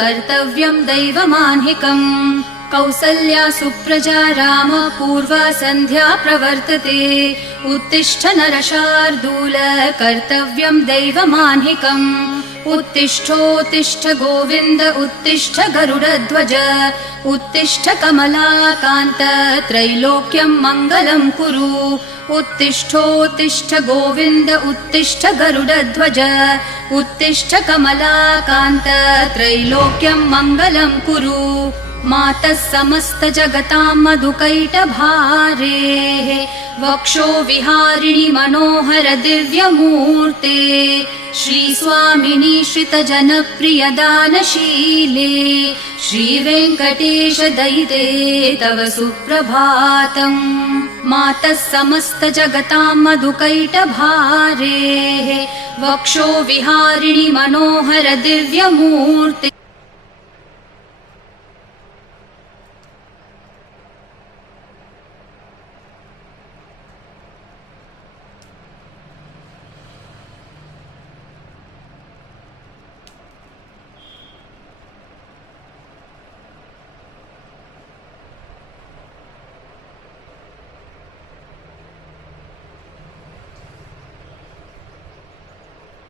कर्तव्यं दैवमान्हिकम् कौसल्या सुप्रजा राम पूर्वा सन्ध्या प्रवर्तते उत्तिष्ठ नरशार्दूल कर्तव्यं दैवमान्हिकम् उत्तिष्ठोत्तिष्ठ गोविन्द उत्तिष्ठ गरुडध्वज उत्तिष्ठ कमलाकान्त त्रैलोक्यं मङ्गलं कुरु उत्तिष्ठोत्तिष्ठ गोविन्द उत्तिष्ठ गरुडध्वज उत्तिष्ठ कमलाकान्त त्रैलोक्यं मङ्गलं कुरु मातः समस्त जगतां मधुकैटभारेः वक्षो विहारिणि मनोहर दिव्यमूर्ते श्रीस्वामिनि श्रितजनप्रिय दानशीले श्रीवेङ्कटेश दयिते तव सुप्रभातम् मातः समस्त जगतां मधुकैटभारेः वक्षो विहारिणि मनोहर दिव्यमूर्ते